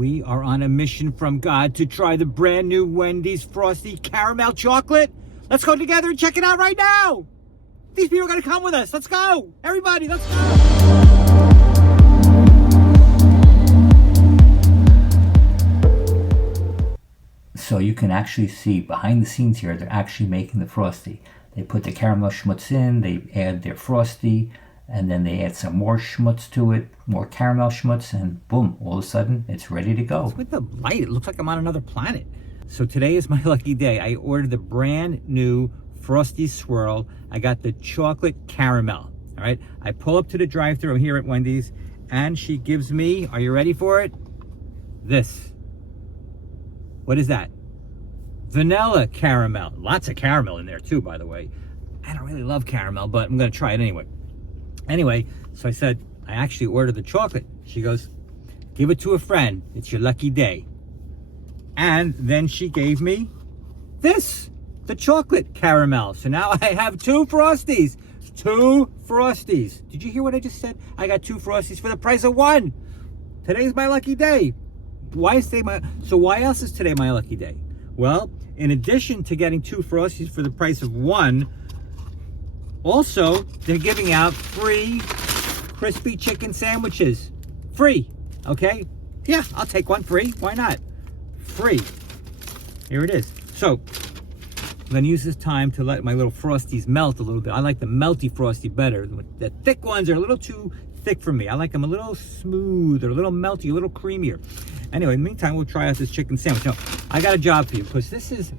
We are on a mission from God to try the brand new Wendy's Frosty Caramel Chocolate. Let's go together and check it out right now. These people are going to come with us. Let's go. Everybody, let's go. So you can actually see behind the scenes here, they're actually making the Frosty. They put the caramel schmutz in, they add their Frosty, and then they add some more schmutz to it, more caramel schmutz, and boom, all of a sudden, it's ready to go. With the light, it looks like I'm on another planet. So today is my lucky day. I ordered the brand new Frosty Swirl. I got the chocolate caramel, all right? I pull up to the drive-thru here at Wendy's, and she gives me, are you ready for it? This. What is that? Vanilla caramel. Lots of caramel in there too, by the way. I don't really love caramel, but I'm gonna try it anyway. Anyway, so I said, I actually ordered the chocolate. She goes, give it to a friend. It's your lucky day. And then she gave me this, the chocolate caramel. So now I have two Frosties. Two Frosties. Did you hear what I just said? I got two Frosties for the price of one. Today's my lucky day. Why else is today my lucky day? Well, in addition to getting two Frosties for the price of one, also, they're giving out free crispy chicken sandwiches. Free, okay? Yeah, I'll take one free. Why not? Free. Here it is. So, I'm gonna use this time to let my little Frosties melt a little bit. I like the melty Frosty better. The thick ones are a little too thick for me. I like them a little smooth, or a little melty, a little creamier. Anyway, in the meantime, we'll try out this chicken sandwich. Now, I got a job for you, because this is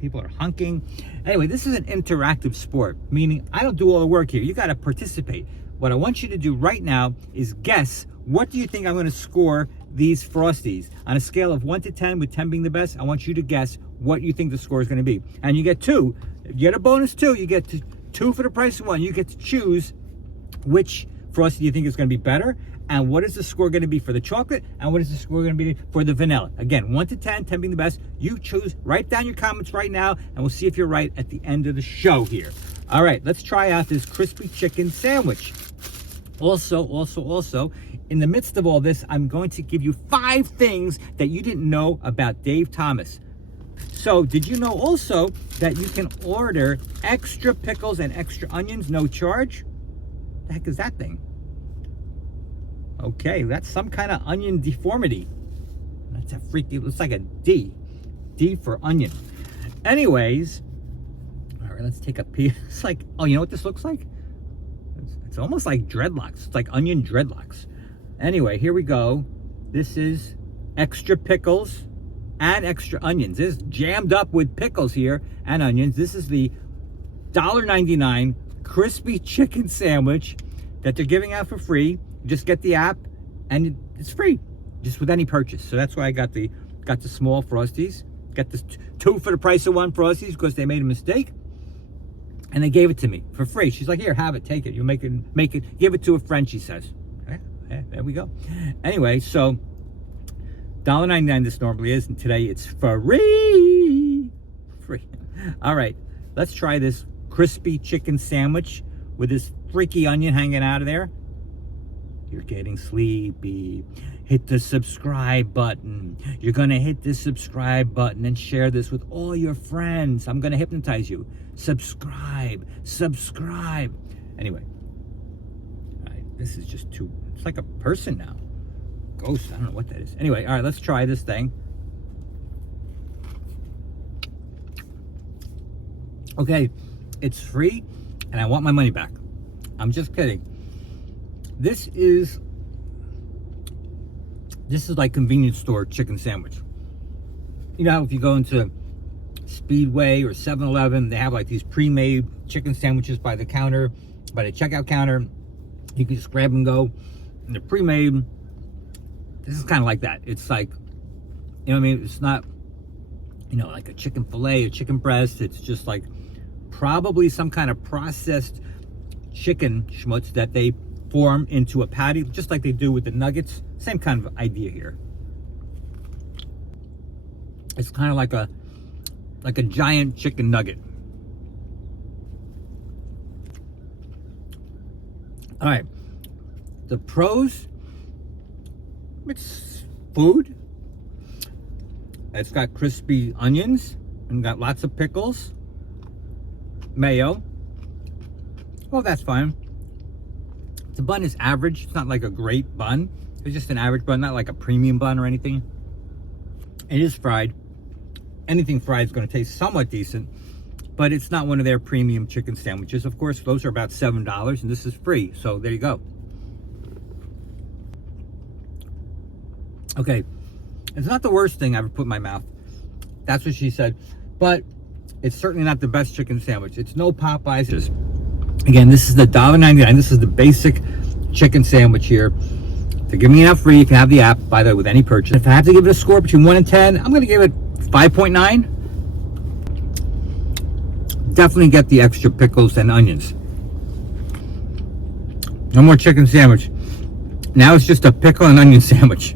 people are honking. Anyway, this is an interactive sport, meaning I don't do all the work here. You got to participate. What I want you to do right now is guess, what do you think I'm going to score these Frosties? On a scale of 1 to 10, with 10 being the best, I want you to guess what you think the score is going to be. And you get two. You get a bonus two. You get two for the price of one. You get to choose which Frosty you think is going to be better, and what is the score going to be for the chocolate, and what is the score going to be for the vanilla. Again, 1 to 10, 10 being the best. You choose. Write down your comments right now, and we'll see if you're right at the end of the show here. All right, let's try out this crispy chicken sandwich. Also, in the midst of all this, I'm going to give you 5 things that you didn't know about Dave Thomas. So, did you know also that you can order extra pickles and extra onions, no charge? The heck is that thing? Okay, that's some kind of onion deformity. That's a freaky, it looks like a D. D for onion. Anyways, all right, let's take a peek. It's like, oh, you know what this looks like? It's almost like dreadlocks. It's like onion dreadlocks. Anyway, here we go. This is extra pickles and extra onions. This is jammed up with pickles here and onions. This is the $1.99 crispy chicken sandwich that they're giving out for free. You just get the app and it's free, just with any purchase. So that's why I got the small Frosties. Got this 2 for the price of 1 Frosties, because they made a mistake, and they gave it to me for free. She's like, here, have it, take it. You make it, give it to a friend, she says. Okay, there we go. Anyway, so $1.99 this normally is, and today it's free. All right, let's try this crispy chicken sandwich with this freaky onion hanging out of there. You're getting sleepy. Hit the subscribe button. You're gonna hit the subscribe button and share this with all your friends. I'm gonna hypnotize you. Subscribe. Anyway, all right, this is just too, it's like a person now. Ghost, I don't know what that is. Anyway, all right, let's try this thing. Okay, it's free, and I want my money back. I'm just kidding. This is like convenience store chicken sandwich. You know how if you go into Speedway or 7-Eleven, they have like these pre-made chicken sandwiches by the counter, by the checkout counter. You can just grab and go. And they're pre-made. This is kind of like that. It's like, you know what I mean? It's not, you know, like a chicken fillet, a chicken breast. It's just like probably some kind of processed chicken schmutz that they form into a patty, just like they do with the nuggets. Same kind of idea here. It's kind of like a giant chicken nugget. All right, the pros, It's food. It's got crispy onions and got lots of pickles, mayo. Well, that's fine. The bun is average. It's not like a great bun. It's just an average bun, not like a premium bun or anything. It is fried. Anything fried is going to taste somewhat decent, but it's not one of their premium chicken sandwiches. Of course, those are about $7, and this is free. So there you go. Okay, it's not the worst thing I ever put in my mouth. That's what she said. But it's certainly not the best chicken sandwich. It's no Popeyes. Again, this is the $1.99. This is the basic chicken sandwich here. They're giving it out free if you have the app, by the way, with any purchase. If I have to give it a score between 1 and 10, I'm going to give it 5.9. Definitely get the extra pickles and onions. No more chicken sandwich. Now it's just a pickle and onion sandwich.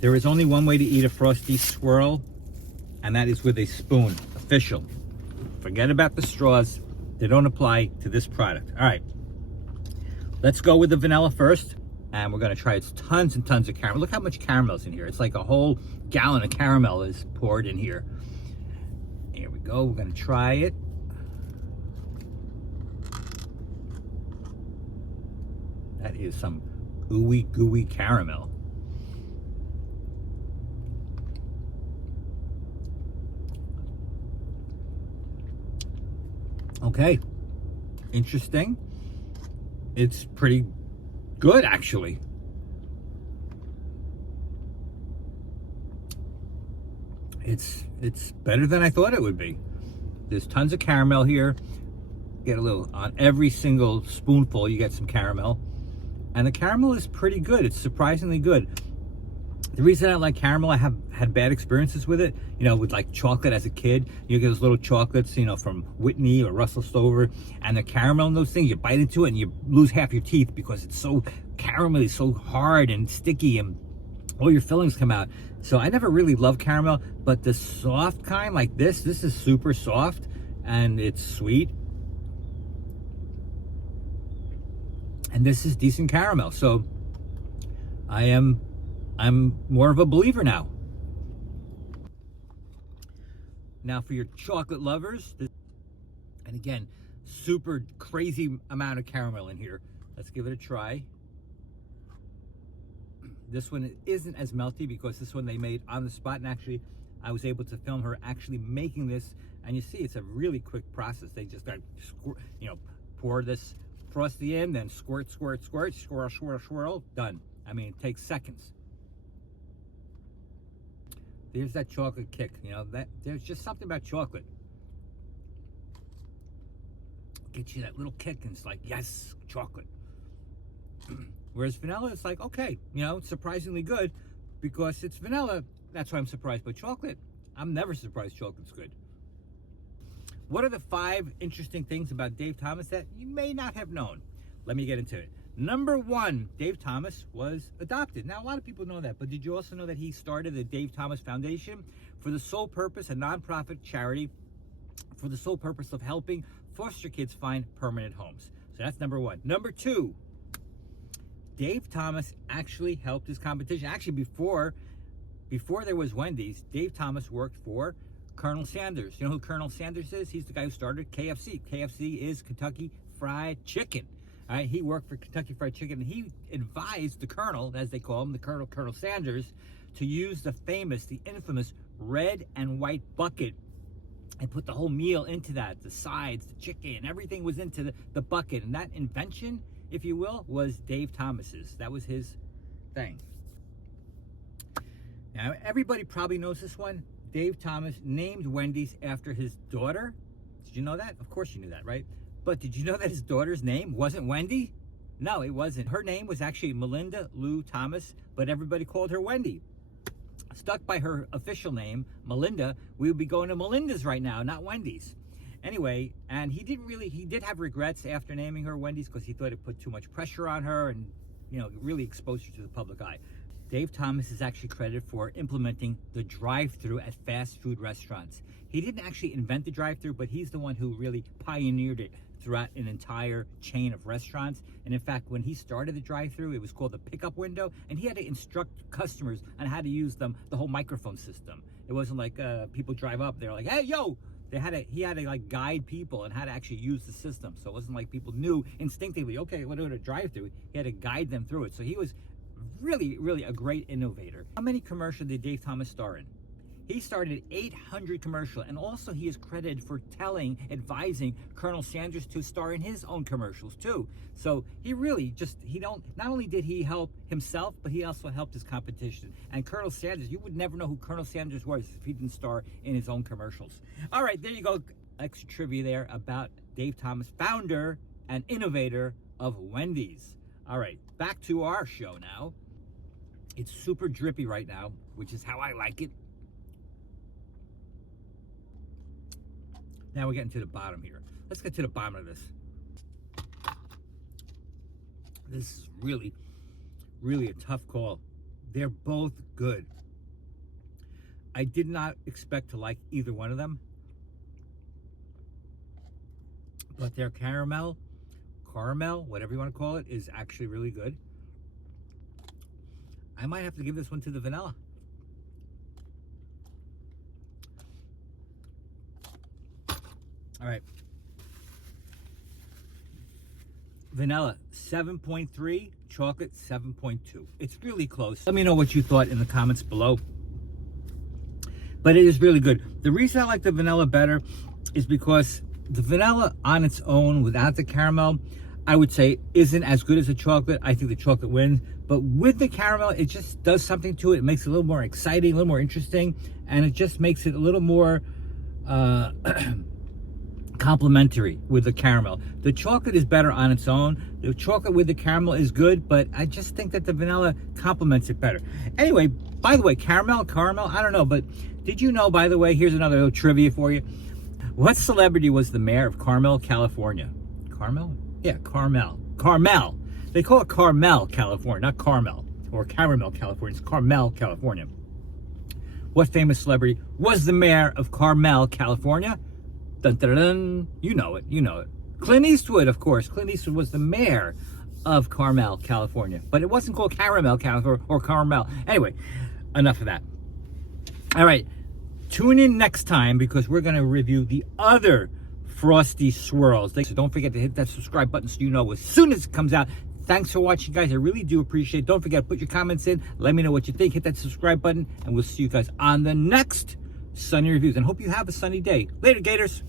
There is only one way to eat a Frosty Swirl, and that is with a spoon. Official. Forget about the straws. They don't apply to this product. All right. Let's go with the vanilla first. And we're going to try it's tons and tons of caramel. Look how much caramel's in here. It's like a whole gallon of caramel is poured in here. Here we go. We're going to try it. That is some ooey gooey caramel. Okay, interesting. It's pretty good, actually. It's better than I thought it would be. There's tons of caramel here. Get a little on every single spoonful. You get some caramel, and the caramel is pretty good. It's surprisingly good. The reason I like caramel, I have had bad experiences with it, you know, with like chocolate as a kid. You get those little chocolates, you know, from Whitney or Russell Stover, and the caramel and those things, you bite into it and you lose half your teeth because it's so caramelly, so hard and sticky, and all your fillings come out. So I never really loved caramel, but the soft kind like this is super soft and it's sweet. And this is decent caramel. So I'm more of a believer now. Now for your chocolate lovers, and again, super crazy amount of caramel in here. Let's give it a try. This one isn't as melty because this one they made on the spot, and actually I was able to film her actually making this, and you see it's a really quick process. They just got, you know, pour this Frosty in, then squirt, squirt, squirt, swirl, swirl, swirl, done. I mean, it takes seconds. There's that chocolate kick, you know, that there's just something about chocolate. Gets you that little kick and it's like, yes, chocolate. Whereas vanilla, it's like, okay, you know, surprisingly good because it's vanilla. That's why I'm surprised. But chocolate, I'm never surprised chocolate's good. What are the 5 interesting things about Dave Thomas that you may not have known? Let me get into it. Number 1, Dave Thomas was adopted. Now, a lot of people know that, but did you also know that he started the Dave Thomas Foundation for the sole purpose, a nonprofit charity, for the sole purpose of helping foster kids find permanent homes? So that's number 1. Number 2, Dave Thomas actually helped his competition. Actually, before there was Wendy's, Dave Thomas worked for Colonel Sanders. You know who Colonel Sanders is? He's the guy who started KFC. KFC is Kentucky Fried Chicken. All right, he worked for Kentucky Fried Chicken, and he advised the Colonel, as they call him, the Colonel Sanders, to use the infamous red and white bucket and put the whole meal into that. The sides, the chicken, everything was into the bucket. And that invention, if you will, was Dave Thomas's. That was his thing. Now, everybody probably knows this one. Dave Thomas named Wendy's after his daughter. Did you know that? Of course you knew that, right? But did you know that his daughter's name wasn't Wendy? No, it wasn't. Her name was actually Melinda Lou Thomas, but everybody called her Wendy. Stuck by her official name, Melinda, we would be going to Melinda's right now, not Wendy's. Anyway, and he did have regrets after naming her Wendy's because he thought it put too much pressure on her and, you know, really exposed her to the public eye. Dave Thomas is actually credited for implementing the drive-thru at fast food restaurants. He didn't actually invent the drive-thru, but he's the one who really pioneered it throughout an entire chain of restaurants. And in fact, when he started the drive-thru, it was called the pickup window, and he had to instruct customers on how to use them, the whole microphone system. It wasn't like people drive up, they're like, hey, yo! He had to like guide people on how to actually use the system. So it wasn't like people knew instinctively, okay, what are the drive-thru? He had to guide them through it. So he was really, really a great innovator. How many commercials did Dave Thomas star in? He started 800 commercials, and also he is credited for advising Colonel Sanders to star in his own commercials too. So he really not only did he help himself, but he also helped his competition. And Colonel Sanders, you would never know who Colonel Sanders was if he didn't star in his own commercials. All right, there you go. Extra trivia there about Dave Thomas, founder and innovator of Wendy's. All right, back to our show now. It's super drippy right now, which is how I like it. Now we're getting to the bottom here. Let's get to the bottom of this. This is really, really a tough call. They're both good. I did not expect to like either one of them. But their caramel, whatever you want to call it, is actually really good. I might have to give this one to the vanilla. All right. Vanilla 7.3, chocolate 7.2. It's really close. Let me know what you thought in the comments below. But it is really good. The reason I like the vanilla better is because the vanilla on its own without the caramel, I would say isn't as good as the chocolate. I think the chocolate wins. But with the caramel, it just does something to it. It makes it a little more exciting, a little more interesting. And it just makes it a little more complementary with the caramel. The chocolate is better on its own. The chocolate with the caramel is good, but I just think that the vanilla complements it better. Anyway, by the way, caramel, I don't know, but did you know, by the way, here's another little trivia for you. What celebrity was the mayor of Carmel, California? Carmel? Yeah, Carmel. Carmel. They call it Carmel, California, not Carmel or Caramel, California. It's Carmel, California. What famous celebrity was the mayor of Carmel, California? Dun, dun, dun. You know it. Clint Eastwood, of course. Clint Eastwood was the mayor of Carmel, California. But it wasn't called Caramel, California, or Carmel. Anyway, enough of that. All right. Tune in next time because we're going to review the other Frosty Swirls. So don't forget to hit that subscribe button so you know as soon as it comes out. Thanks for watching, guys. I really do appreciate it. Don't forget to put your comments in. Let me know what you think. Hit that subscribe button, and we'll see you guys on the next Sunny Reviews. And hope you have a sunny day. Later, Gators.